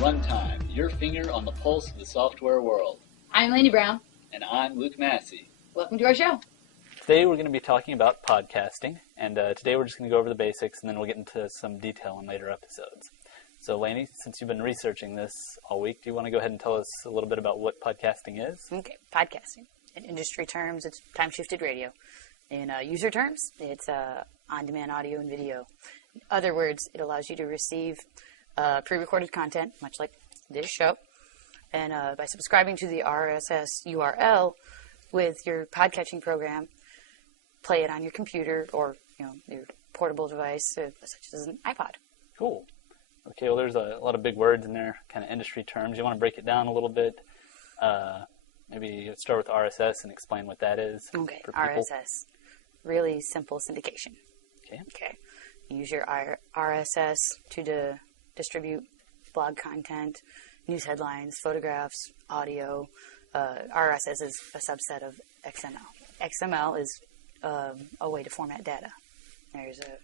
Runtime, your finger on the pulse of the software world. I'm Laney Brown. And I'm Luke Massey. Welcome to our show. Today we're going to be talking about podcasting, and today we're just going to go over the basics, and then we'll get into some detail in later episodes. So Laney, since you've been researching this all week, do you want to go ahead and tell us a little bit about what podcasting is? Okay, podcasting. In industry terms, it's time-shifted radio. In user terms, it's on-demand audio and video. In other words, it allows you to receive pre-recorded content, much like this show, and by subscribing to the RSS URL with your podcatching program, play it on your computer or your portable device, such as an iPod. Cool. Okay, well, there's a lot of big words in there, kind of industry terms. You want to break it down a little bit? Maybe start with RSS and explain what that is. Okay, for people. RSS. Really simple syndication. Okay. You use your RSS to distribute blog content, news headlines, photographs, audio. RSS is a subset of XML. XML is a way to format data. There's a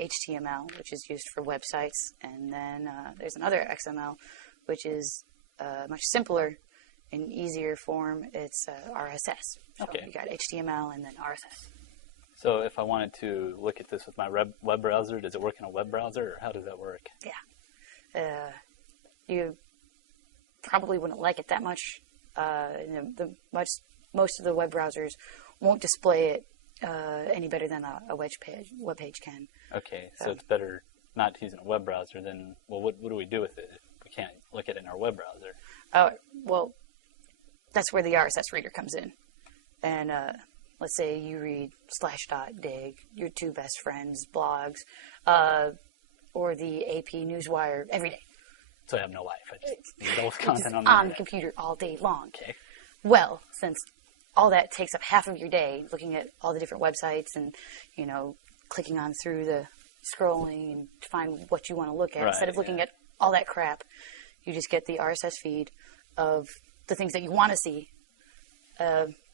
HTML, which is used for websites, and then there's another XML, which is much simpler and easier form. It's RSS. So okay. You got HTML and then RSS. So if I wanted to look at this with my web browser, does it work in a web browser, or how does that work? Yeah. You probably wouldn't like it that much. Most of the web browsers won't display it any better than a web page can. Okay, so it's better not using a web browser than, well, what do we do with it if we can't look at it in our web browser? Well, that's where the RSS reader comes in. And let's say you read /.dig, your two best friends' blogs, or the AP Newswire every day. So I have no life. I just need all this content on the computer all day long. Okay. Well, since all that takes up half of your day, looking at all the different websites and, clicking on through the scrolling and to find what you want to look at, instead of looking at all that crap, you just get the RSS feed of the things that you want to see,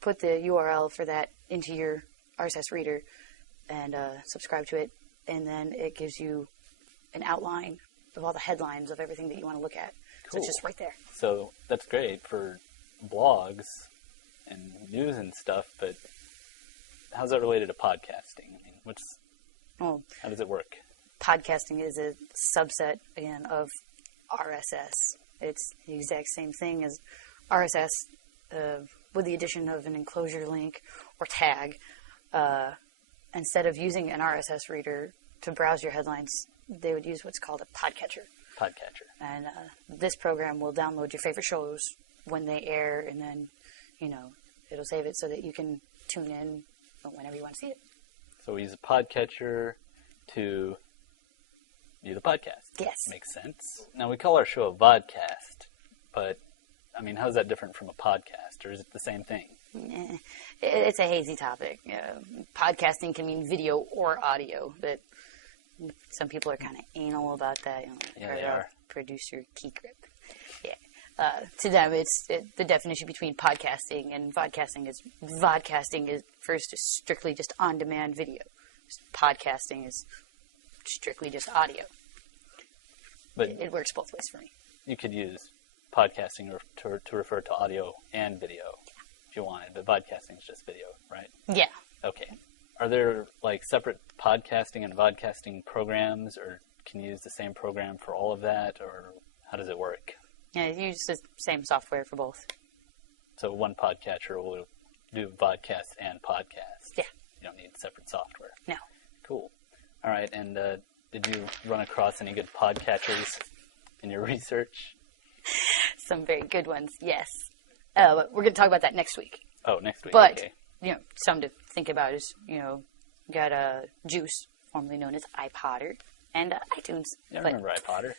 put the URL for that into your RSS reader, and subscribe to it, and then it gives you an outline of all the headlines of everything that you want to look at. Cool. So it's just right there. So that's great for blogs and news and stuff, but how's that related to podcasting? I mean, how does it work? Podcasting is a subset, again, of RSS. It's the exact same thing as RSS with the addition of an enclosure link or tag. Instead of using an RSS reader to browse your headlines, they would use what's called a podcatcher. And this program will download your favorite shows when they air, and then, it'll save it so that you can tune in whenever you want to see it. So we use a podcatcher to view the podcast. Yes. Makes sense. Now, we call our show a vodcast, but, I mean, how's that different from a podcast, or is it the same thing? It's a hazy topic. Podcasting can mean video or audio, but some people are kind of anal about that. Yeah, they are. Producer key grip. Yeah. To them, it's the definition between podcasting and vodcasting is first strictly just on-demand video. Podcasting is strictly just audio. But it works both ways for me. You could use podcasting to refer to audio and video if you wanted, but podcasting is just video, right? Yeah. Okay. Are there separate podcasting and vodcasting programs, or can you use the same program for all of that, or how does it work? Yeah, you use the same software for both. So one podcatcher will do vodcast and podcast. Yeah. You don't need separate software. No. Cool. All right, and did you run across any good podcatchers in your research? Some very good ones, yes. We're going to talk about that next week. Oh, next week, but, okay. Something to think about is, got Juice, formerly known as iPodder, and iTunes. I remember iPodder.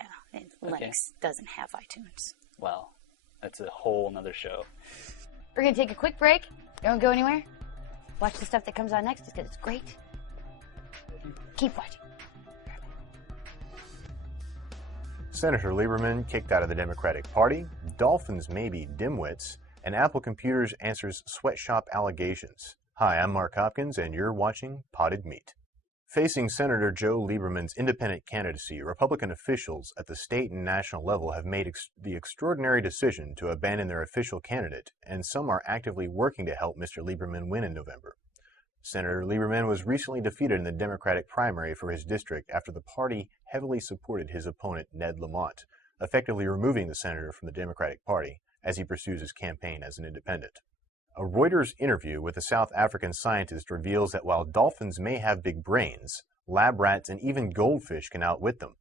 Yeah, and Linux doesn't have iTunes. Well, that's a whole nother show. We're going to take a quick break. Don't go anywhere. Watch the stuff that comes on next because it's great. Keep watching. Senator Lieberman kicked out of the Democratic Party, Dolphins may be dimwits, and Apple Computers answers sweatshop allegations. Hi, I'm Mark Hopkins, and you're watching Potted Meat. Facing Senator Joe Lieberman's independent candidacy, Republican officials at the state and national level have made the extraordinary decision to abandon their official candidate, and some are actively working to help Mr. Lieberman win in November. Senator Lieberman was recently defeated in the Democratic primary for his district after the party heavily supported his opponent Ned Lamont, effectively removing the senator from the Democratic Party as he pursues his campaign as an independent. A Reuters interview with a South African scientist reveals that while dolphins may have big brains, lab rats and even goldfish can outwit them.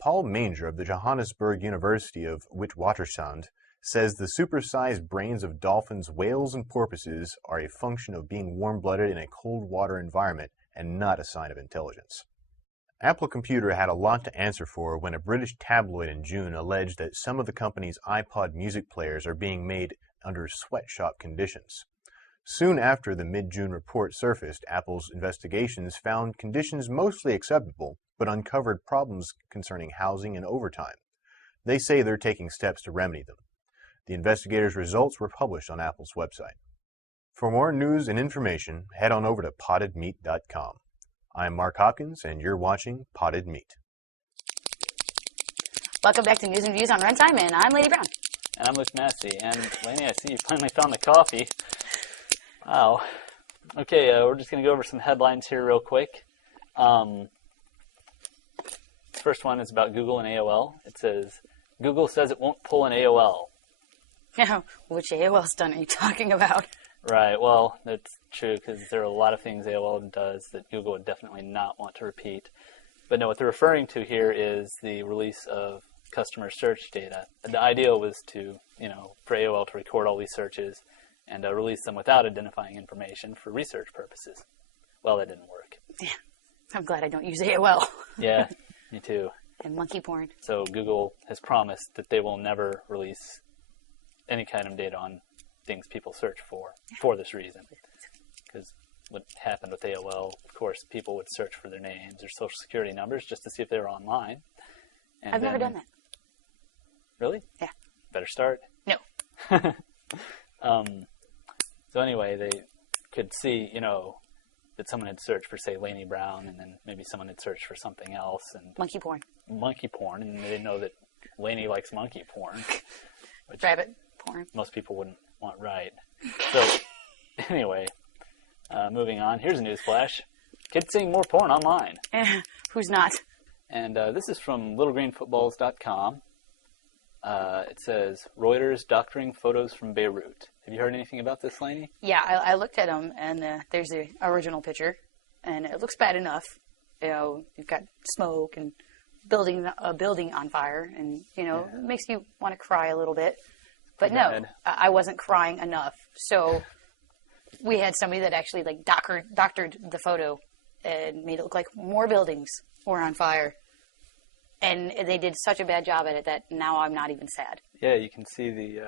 Paul Manger of the Johannesburg University of Witwatersrand says the supersized brains of dolphins, whales, and porpoises are a function of being warm-blooded in a cold water environment and not a sign of intelligence. Apple Computer had a lot to answer for when a British tabloid in June alleged that some of the company's iPod music players are being made under sweatshop conditions. Soon after the mid-June report surfaced, Apple's investigations found conditions mostly acceptable, but uncovered problems concerning housing and overtime. They say they're taking steps to remedy them. The investigators' results were published on Apple's website. For more news and information, head on over to pottedmeat.com. I'm Mark Hopkins, and you're watching Potted Meat. Welcome back to News and Views on Runtime, and I'm Lady Brown. And I'm Luke Massey. And Laney, I see you finally found the coffee. Wow. Okay, we're just going to go over some headlines here real quick. The first one is about Google and AOL. It says, Google says it won't pull an AOL. Yeah, which AOL stunt are you talking about? Right, well, that's true because there are a lot of things AOL does that Google would definitely not want to repeat. But no, what they're referring to here is the release of customer search data. The idea was to, for AOL to record all these searches and release them without identifying information for research purposes. Well, that didn't work. Yeah, I'm glad I don't use AOL. Yeah, me too. And monkey porn. So Google has promised that they will never release any kind of data on things people search for this reason. Because what happened with AOL, of course, people would search for their names or social security numbers just to see if they were online. And I've never done that. Really? Yeah. Better start? No. So anyway, they could see, that someone had searched for, say, Laney Brown, and then maybe someone had searched for something else. And monkey porn. Monkey porn, and they didn't know that Laney likes monkey porn. Which rabbit porn. Most people wouldn't want right. So anyway, moving on. Here's a news flash. Kids seeing more porn online. Who's not? And this is from littlegreenfootballs.com. It says, Reuters doctoring photos from Beirut. Have you heard anything about this, Laney? Yeah, I looked at them, and there's the original picture, and it looks bad enough. You've got smoke and a building on fire, and, it makes you want to cry a little bit. But no, I wasn't crying enough. So we had somebody that actually, doctored the photo and made it look like more buildings were on fire. And they did such a bad job at it that now I'm not even sad. Yeah, you can see you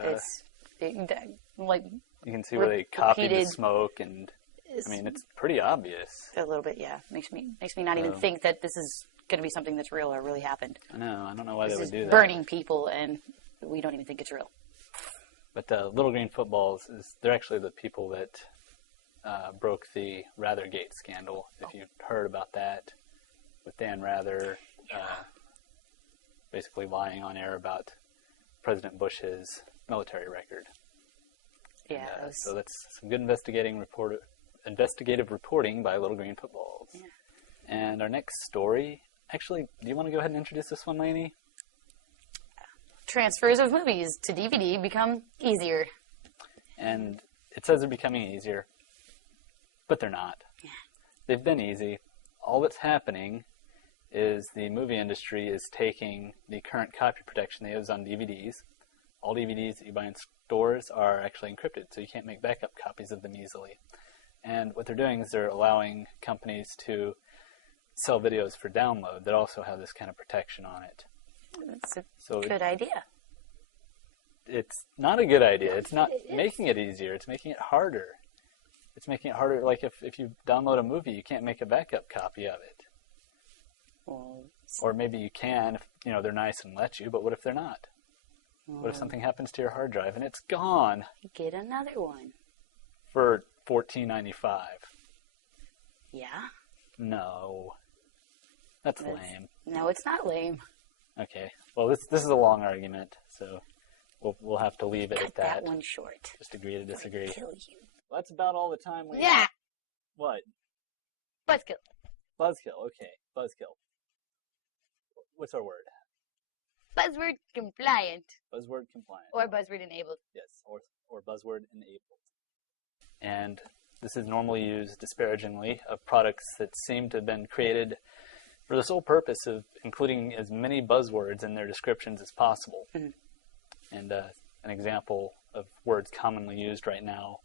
can see where they copied the smoke, and it's pretty obvious. A little bit, yeah. Makes me not even think that this is going to be something that's real or really happened. I know. I don't know why they would do that. Burning people, and we don't even think it's real. But Little Green Footballs they're actually the people that broke the Rathergate scandal. If you've heard about that, with Dan Rather. Basically lying on air about President Bush's military record. Yeah. So that's some good investigative reporting by Little Green Footballs. Yeah. And our next story, actually, do you want to go ahead and introduce this one, Laney? Transfers of movies to DVD become easier. And it says they're becoming easier, but they're not. Yeah. They've been easy. All that's happening is the movie industry is taking the current copy protection they use on DVDs. All DVDs that you buy in stores are actually encrypted, so you can't make backup copies of them easily. And what they're doing is they're allowing companies to sell videos for download that also have this kind of protection on it. That's a good idea. It's not a good idea. It's not making it easier. It's making it harder. It's making it harder. Like if you download a movie, you can't make a backup copy of it. Or maybe you can if they're nice and let you, but what if they're not? What if something happens to your hard drive and it's gone? Get another one. For $14.95. Yeah. No. That's lame. No, it's not lame. Okay. Well, this is a long argument, so we'll have to leave it Cut at that. that one short. Just agree to disagree. Kill you. Well, that's about all the time we Yeah. have. What? Buzzkill. Buzzkill. Okay. Buzzkill. What's our word? Buzzword compliant. Buzzword compliant. Or buzzword enabled. Yes, or buzzword enabled. And this is normally used disparagingly of products that seem to have been created for the sole purpose of including as many buzzwords in their descriptions as possible. Mm-hmm. And an example of words commonly used right now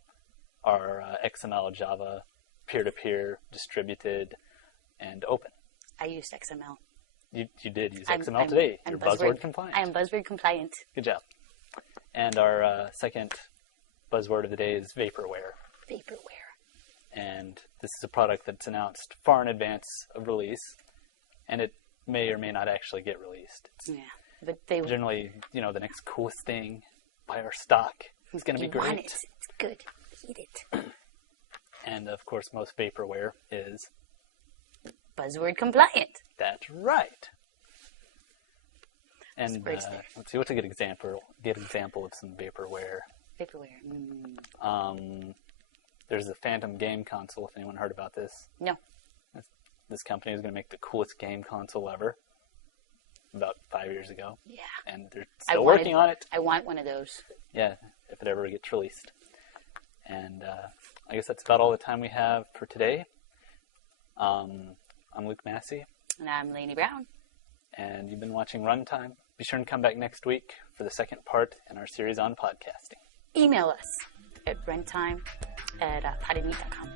are XML, Java, peer-to-peer, distributed, and open. I used XML. You did use XML today. You're buzzword compliant. I am buzzword compliant. Good job. And our second buzzword of the day is vaporware. Vaporware. And this is a product that's announced far in advance of release, and it may or may not actually get released. Yeah, but they generally, the next coolest thing. Buy our stock. It's going to be great. Want it. It's good. Eat it. And of course, most vaporware is buzzword compliant. That's right. And let's see, what's a good example? Of some vaporware. Vaporware. There's a Phantom game console. If anyone heard about this? No. This company was going to make the coolest game console ever. About 5 years ago. Yeah. And they're still working on it. I want one of those. Yeah, if it ever gets released. And I guess that's about all the time we have for today. I'm Luke Massey. And I'm Laney Brown. And you've been watching Runtime. Be sure and come back next week for the second part in our series on podcasting. Email us at runtime@potandmeat.com.